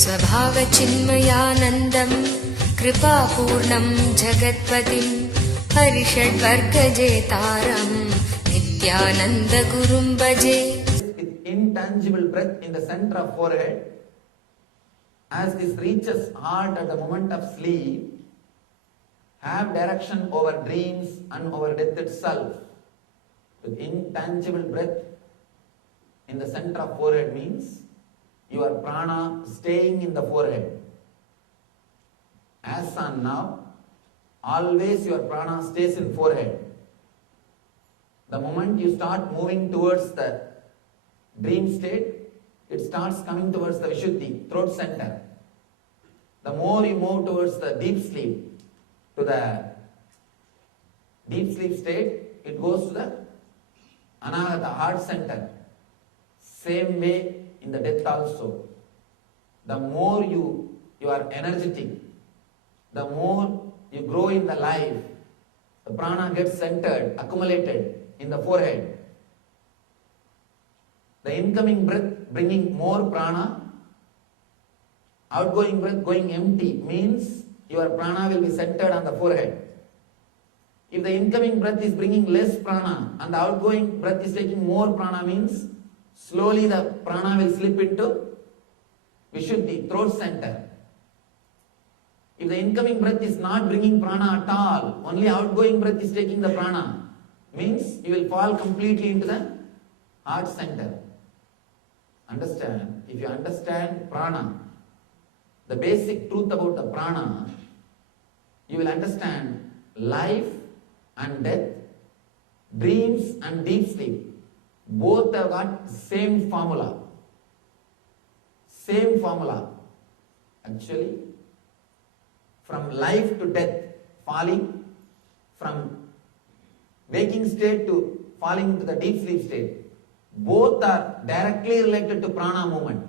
स्वभावचिन्मयानन्दम् कृपापूर्णम् जगत्पतिम् हरिषड्वर्गजेतारम् नित्यानन्दगुरुम् भजे. With intangible breath in the center of forehead, as this reaches heart at the moment of sleep, have direction over dreams and over death itself. With intangible breath in the center of forehead means your prana staying in the forehead. As on now, always your prana stays in forehead. The moment you start moving towards the dream state, it starts coming towards the Vishuddhi, throat center. The more you move towards the deep sleep, to the deep sleep state, it goes to the Anahata, heart center. Same way in the death also. The more you are energetic, the more you grow in the life, the prana gets centered, accumulated in the forehead. The incoming breath bringing more prana, outgoing breath going empty means your prana will be centered on the forehead. If the incoming breath is bringing less prana and the outgoing breath is taking more prana means slowly the prana will slip into Vishuddhi, throat center. If the incoming breath is not bringing prana at all, only outgoing breath is taking the prana, means you will fall completely into the heart center. Understand? If you understand prana, the basic truth about the prana, you will understand life and death, dreams and deep sleep. Both have got same formula. Same formula. Actually, from life to death, falling, from waking state to falling into the deep sleep state, both are directly related to prana movement.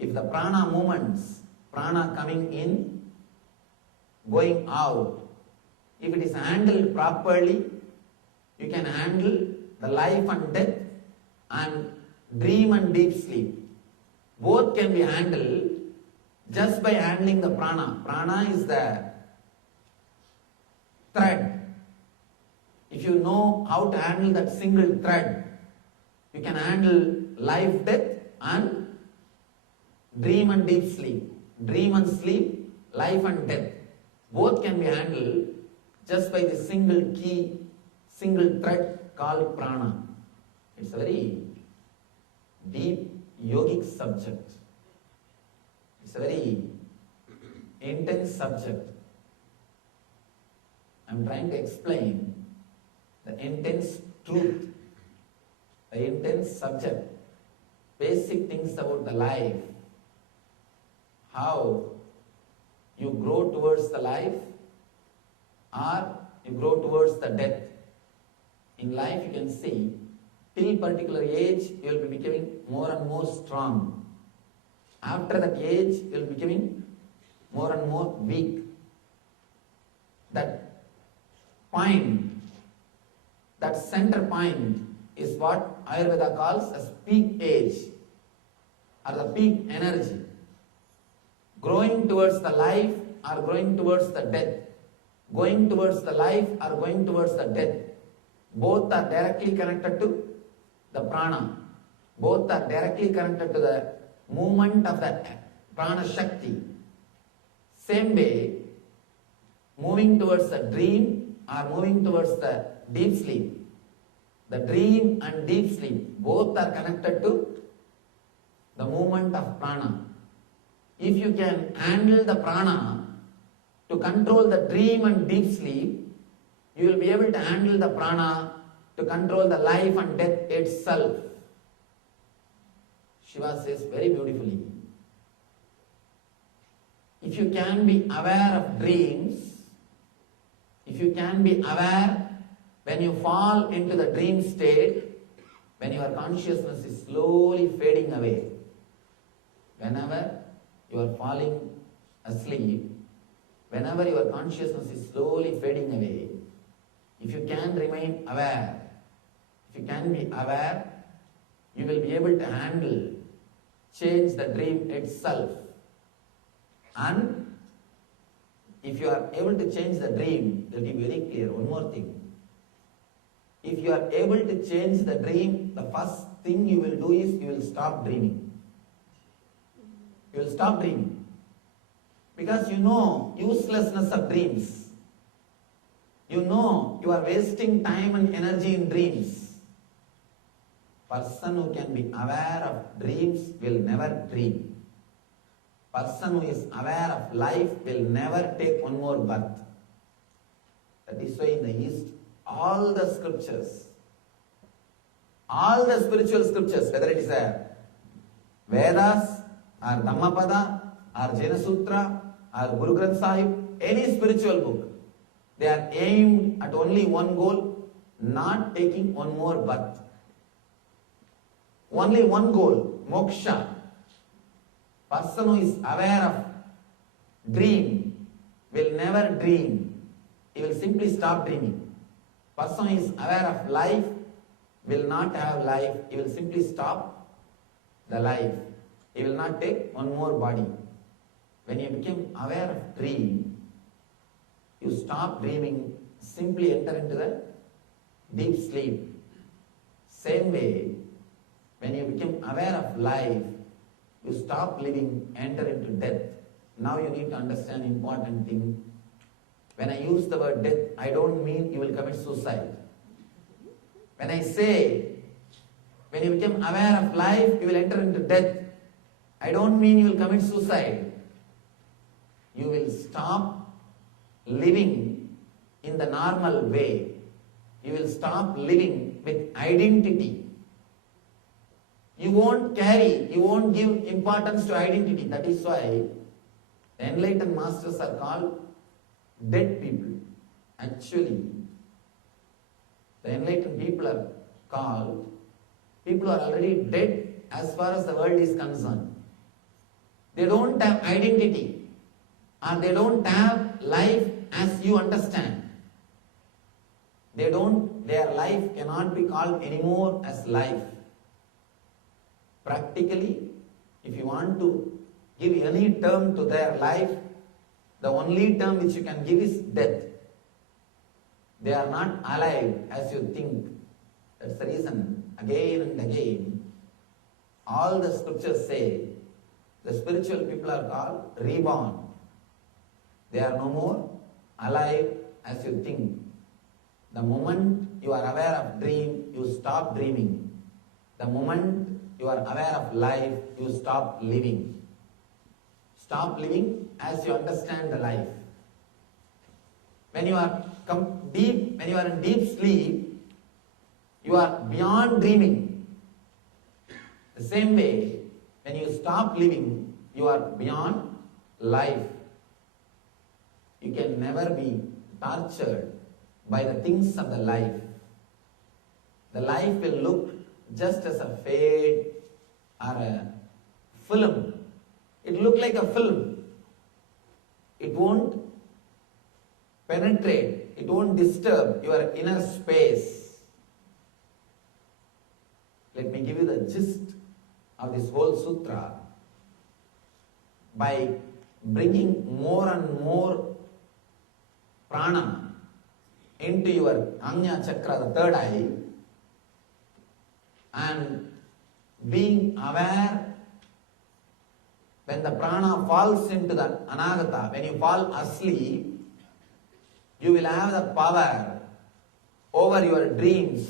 If the prana movements, prana coming in, going out, if it is handled properly, you can handle the life and death and dream and deep sleep. Both can be handled just by handling the prana. Prana is the thread. If you know how to handle that single thread, you can handle life, death and dream and deep sleep. Dream and sleep, life and death. Both can be handled just by the single key, single thread called prana. It's a very deep yogic subject. It's a very intense subject. I'm trying to explain the intense truth, the intense subject, basic things about the life, how you grow towards the life or you grow towards the death. In life you can see, till particular age you will be becoming more and more strong. After that age you will be becoming more and more weak. That point, that center point is what Ayurveda calls as peak age or the peak energy. Growing towards the life or going towards the death. Going towards the life or going towards the death. Both are directly connected to the prana. Both are directly connected to the movement of the prana shakti. Same way, moving towards the dream or moving towards the deep sleep. The dream and deep sleep both are connected to the movement of prana. If you can handle the prana to control the dream and deep sleep, you will be able to handle the prana to control the life and death itself. Shiva says very beautifully, if you can be aware of dreams, if you can be aware when you fall into the dream state, when your consciousness is slowly fading away, whenever you are falling asleep, whenever your consciousness is slowly fading away, if you can remain aware, if you can be aware, you will be able to handle change the dream itself. And if you are able to change the dream, it will be very clear. One more thing. If you are able to change the dream, the first thing you will do is you will stop dreaming. You will stop dreaming. Because you know uselessness of dreams. You know you are wasting time and energy in dreams. Person who can be aware of dreams will never dream. Person who is aware of life will never take one more birth. That is why in the East, all the scriptures, all the spiritual scriptures, whether it is a Vedas or Dhammapada or Jaina Sutra or Guru Granth Sahib, any spiritual book, they are aimed at only one goal, not taking one more birth. Only one goal, moksha. Person who is aware of dream will never dream. He will simply stop dreaming. Person who is aware of life will not have life. He will simply stop the life. He will not take one more body. When you become aware of dream, you stop dreaming, simply enter into the deep sleep. Same way, when you become aware of life, you stop living, enter into death. Now you need to understand important thing. When I use the word death, I don't mean you will commit suicide. When I say, when you become aware of life, you will enter into death, I don't mean you will commit suicide. You will stop living in the normal way. You will stop living with identity. You won't give importance to identity. That is why the enlightened masters are called dead people. Actually, the enlightened people are called people who are already dead as far as the world is concerned. They don't have identity, or they don't have life as you understand. Their life cannot be called anymore as life. Practically, if you want to give any term to their life, the only term which you can give is death. They are not alive as you think. That's the reason, again and again, all the scriptures say the spiritual people are called reborn. They are no more alive as you think. The moment you are aware of dream, you stop dreaming. The moment you are aware of life, you stop living. Stop living as you understand the life. When you are in deep sleep, you are beyond dreaming. The same way, when you stop living, you are beyond life. You can never be tortured by the things of the life. The life will look just as a fade or a film. It will look like a film. It won't penetrate. It won't disturb your inner space. Let me give you the gist of this whole sutra. By bringing more and more prana into your Ajna chakra, the third eye, and being aware when the prana falls into the anagata, when you fall asleep, you will have the power over your dreams.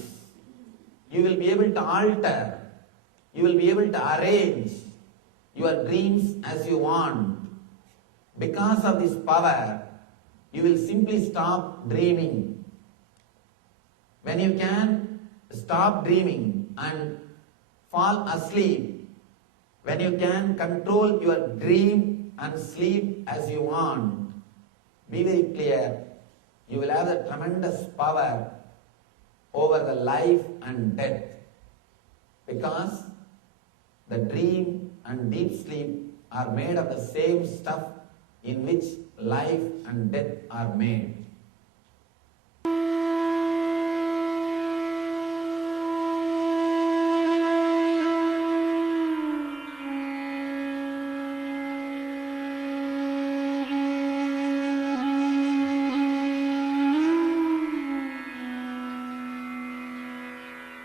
You will be able to alter, you will be able to arrange your dreams as you want. Because of this power, you will simply stop dreaming. When you can stop dreaming and fall asleep, when you can control your dream and sleep as you want, be very clear, you will have the tremendous power over the life and death. Because the dream and deep sleep are made of the same stuff in which life and death are made.